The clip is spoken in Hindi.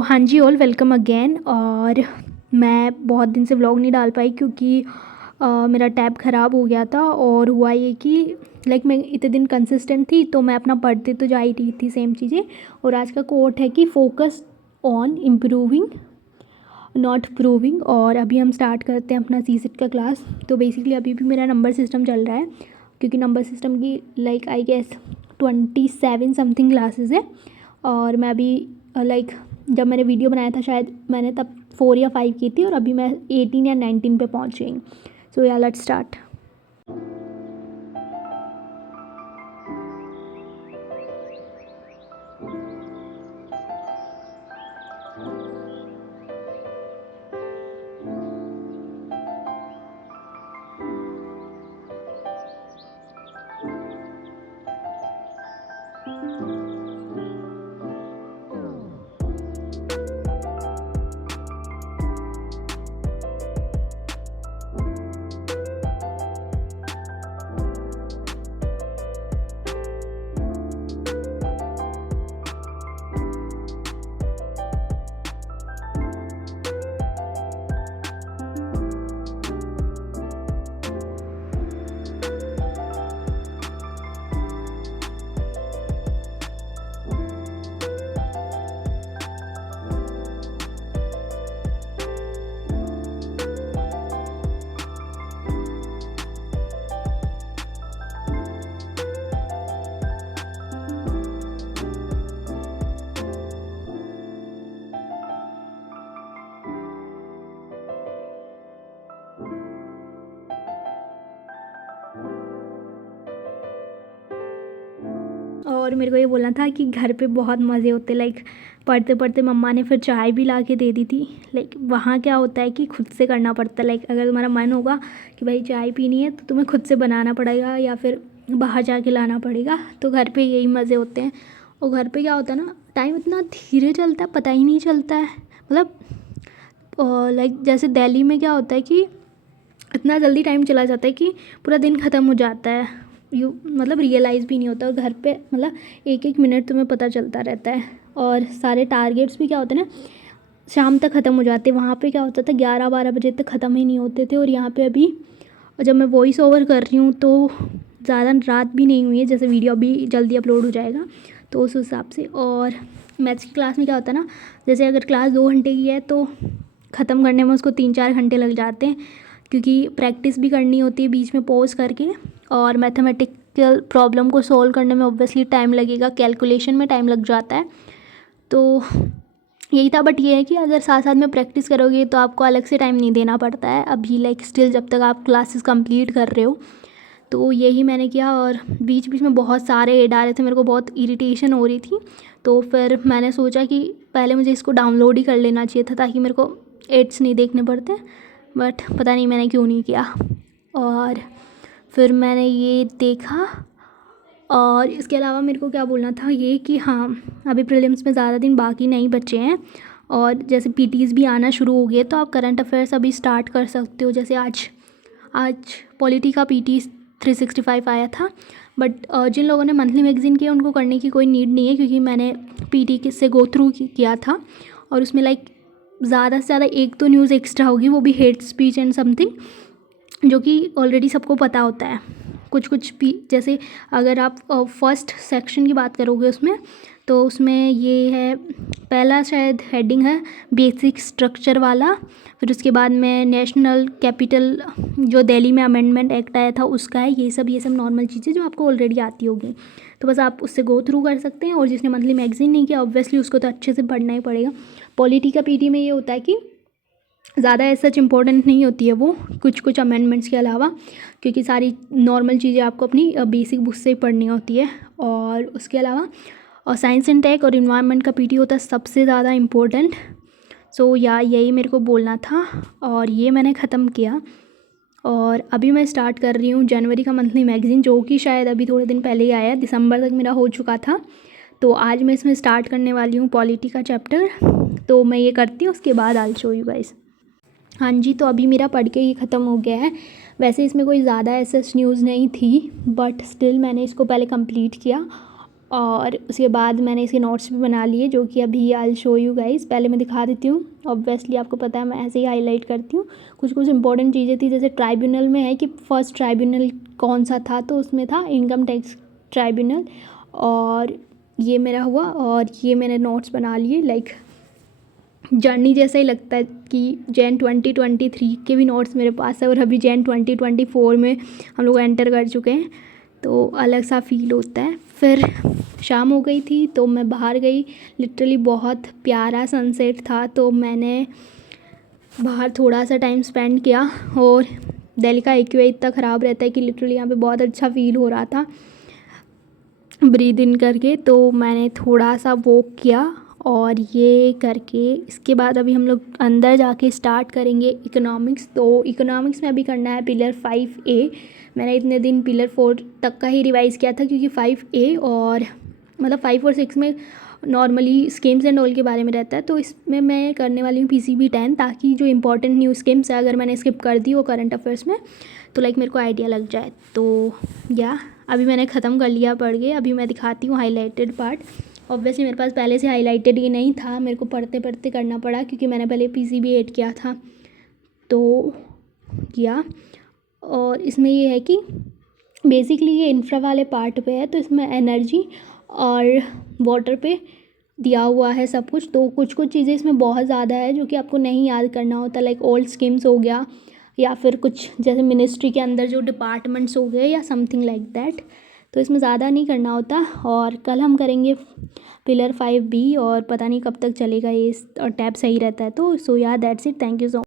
हाँ जी ऑल वेलकम अगेन। और मैं बहुत दिन से व्लॉग नहीं डाल पाई क्योंकि मेरा टैब ख़राब हो गया था। और हुआ ये कि मैं इतने दिन कंसिस्टेंट थी तो मैं अपना पढ़ते तो जा ही रही थी सेम चीज़ें। और आज का कोट है कि focus on improving not proving. और अभी हम स्टार्ट करते हैं अपना सीसेट का क्लास। तो बेसिकली अभी भी मेरा नंबर सिस्टम चल रहा है क्योंकि नंबर सिस्टम की आई गेस 27 समथिंग क्लासेस है। और मैं अभी जब मैंने वीडियो बनाया था शायद मैंने तब 4 या 5 की थी और अभी मैं 18 या 19 पे पहुंच गई। सो या लेट्स स्टार्ट। और मेरे को ये बोलना था कि घर पे बहुत मज़े होते पढ़ते पढ़ते मम्मा ने फिर चाय भी ला के दे दी थी। वहाँ क्या होता है कि खुद से करना पड़ता है। अगर तुम्हारा मन होगा कि भाई चाय पीनी है तो तुम्हें खुद से बनाना पड़ेगा या फिर बाहर जाके लाना पड़ेगा। तो घर पे यही मज़े होते हैं। और घर पे क्या होता है ना, टाइम इतना धीरे चलता है पता ही नहीं चलता है। जैसे दिल्ली में क्या होता है कि इतना जल्दी टाइम चला जाता है कि पूरा दिन ख़त्म हो जाता है। रियलाइज़ भी नहीं होता। और घर पे एक एक मिनट तुम्हें पता चलता रहता है। और सारे टारगेट्स भी क्या होते हैं ना, शाम तक ख़त्म हो जाते। वहाँ पे क्या होता था 11-12 बजे तक ख़त्म ही नहीं होते थे। और यहाँ पे अभी जब मैं वॉइस ओवर कर रही हूँ तो ज़्यादा रात भी नहीं हुई है, जैसे वीडियो अभी जल्दी अपलोड हो जाएगा तो उस हिसाब से। और मैथ्स की क्लास में क्या होता है ना, जैसे अगर क्लास 2 घंटे की है तो ख़त्म करने में उसको 3-4 घंटे लग जाते हैं क्योंकि प्रैक्टिस भी करनी होती है बीच में पॉज करके। और मैथमेटिकल प्रॉब्लम को सॉल्व करने में ऑब्वियसली टाइम लगेगा, कैलकुलेशन में टाइम लग जाता है। तो यही था। बट ये है कि अगर साथ साथ में प्रैक्टिस करोगे तो आपको अलग से टाइम नहीं देना पड़ता है अभी स्टिल जब तक आप क्लासेस कंप्लीट कर रहे हो। तो यही मैंने किया। और बीच बीच में बहुत सारे ऐड आ रहे थे, मेरे को बहुत इरिटेशन हो रही थी। तो फिर मैंने सोचा कि पहले मुझे इसको डाउनलोड ही कर लेना चाहिए था ताकि मेरे को एड्स नहीं देखने पड़ते। बट पता नहीं मैंने क्यों नहीं किया। और फिर मैंने ये देखा। और इसके अलावा मेरे को क्या बोलना था ये कि हाँ, अभी प्रीलिम्स में ज़्यादा दिन बाकी नहीं बचे हैं। और जैसे पीटीज़ भी आना शुरू हो गए तो आप करंट अफेयर्स अभी स्टार्ट कर सकते हो। जैसे आज पॉलिटी का पीटी 365 आया था। बट जिन लोगों ने मंथली मैगज़ीन किया उनको करने की कोई नीड नहीं है क्योंकि मैंने पीटी से गो थ्रू किया था। और उसमें ज़्यादा से ज़्यादा एक तो न्यूज़ एक्स्ट्रा होगी, वो भी हेट स्पीच एंड समथिंग, जो कि ऑलरेडी सबको पता होता है। कुछ भी जैसे अगर आप फर्स्ट सेक्शन की बात करोगे उसमें तो उसमें ये है, पहला शायद हेडिंग है बेसिक स्ट्रक्चर वाला। फिर उसके बाद में नेशनल कैपिटल जो दिल्ली में अमेंडमेंट एक्ट आया था उसका है। ये सब नॉर्मल चीज़ें जो आपको ऑलरेडी आती होगी, तो बस आप उससे गो थ्रू कर सकते हैं। और जिसने मंथली मैगज़ीन नहीं किया ऑब्वियसली उसको तो अच्छे से पढ़ना ही पड़ेगा। पॉलिटी का पीटी में ये होता है कि ज़्यादा ऐसा इम्पोर्टेंट नहीं होती है वो, कुछ अमेंडमेंट्स के अलावा, क्योंकि सारी नॉर्मल चीज़ें आपको अपनी बेसिक बुक से ही पढ़नी होती है। और उसके अलावा और साइंस एंड टेक और इन्वायरमेंट का पीटी होता है सबसे ज़्यादा इम्पोर्टेंट। सो यही मेरे को बोलना था और ये मैंने ख़त्म किया। और अभी मैं स्टार्ट कर रही हूँ जनवरी का मंथली मैगज़ीन, जो कि शायद अभी थोड़े दिन पहले ही आया, दिसंबर तक मेरा हो चुका था। तो आज मैं इसमें स्टार्ट करने वाली हूँ पॉलिटी का चैप्टर। तो मैं ये करती हूँ, उसके बाद I will show you guys. हाँ जी, तो अभी मेरा पढ़ के ही ख़त्म हो गया है। वैसे इसमें कोई ज़्यादा ऐसा न्यूज़ नहीं थी बट स्टिल मैंने इसको पहले कंप्लीट किया। और उसके बाद मैंने इसके नोट्स भी बना लिए, जो कि अभी आई शो यू गाइस। पहले मैं दिखा देती हूँ, ऑब्वियसली आपको पता है मैं ऐसे ही हाईलाइट करती हूँ। कुछ कुछ इंपॉर्टेंट चीज़ें थी, जैसे ट्राइब्यूनल में है कि फर्स्ट ट्राइब्यूनल कौन सा था, तो उसमें था इनकम टैक्स ट्राइब्यूनल। और ये मेरा हुआ, और ये मैंने नोट्स बना लिए। लाइक जर्नी जैसा ही लगता है कि जैन 2023 के भी नोट्स मेरे पास है, और अभी जैन 2024 में हम लोग एंटर कर चुके हैं, तो अलग सा फील होता है। फिर शाम हो गई थी तो मैं बाहर गई, लिटरली बहुत प्यारा सनसेट था, तो मैंने बाहर थोड़ा सा टाइम स्पेंड किया। और दिल्ली का एक्यूआई इतना ख़राब रहता है कि लिटरली यहाँ पे बहुत अच्छा फील हो रहा था ब्रीद इन करके, तो मैंने थोड़ा सा वॉक किया। और ये करके इसके बाद अभी हम लोग अंदर जाके स्टार्ट करेंगे इकोनॉमिक्स। तो इकोनॉमिक्स में अभी करना है पिलर 5A। मैंने इतने दिन पिलर 4 तक का ही रिवाइज़ किया था, क्योंकि 5A और मतलब 5 और 6 में नॉर्मली स्कीम्स एंड ऑल के बारे में रहता है, तो इसमें मैं करने वाली हूँ PCB 10, ताकि जो इंपॉर्टेंट न्यू स्कीम्स है अगर मैंने स्किप कर दी वो करंट अफेयर्स में, तो लाइक मेरे को आइडिया लग जाए। तो या अभी मैंने ख़त्म कर लिया पढ़ के, अभी मैं दिखाती हूँ हाईलाइटेड पार्ट। ऑब्वियसली मेरे पास पहले से हाईलाइटेड ही नहीं था, मेरे को पढ़ते पढ़ते करना पड़ा, क्योंकि मैंने पहले PCB 8 किया था। तो या और इसमें ये है कि बेसिकली ये इंफ्रा वाले पार्ट पे है, तो इसमें एनर्जी और वाटर पे दिया हुआ है सब कुछ। तो कुछ कुछ चीज़ें इसमें बहुत ज़्यादा है जो कि आपको नहीं याद करना होता, लाइक ओल्ड स्कीम्स हो गया, या फिर कुछ जैसे मिनिस्ट्री के अंदर जो डिपार्टमेंट्स हो गए, या समथिंग लाइक दैट। तो इसमें ज़्यादा नहीं करना होता। और कल हम करेंगे पिलर 5B, और पता नहीं कब तक चलेगा ये, और टैब सही रहता है तो। सो या that's it, thank you so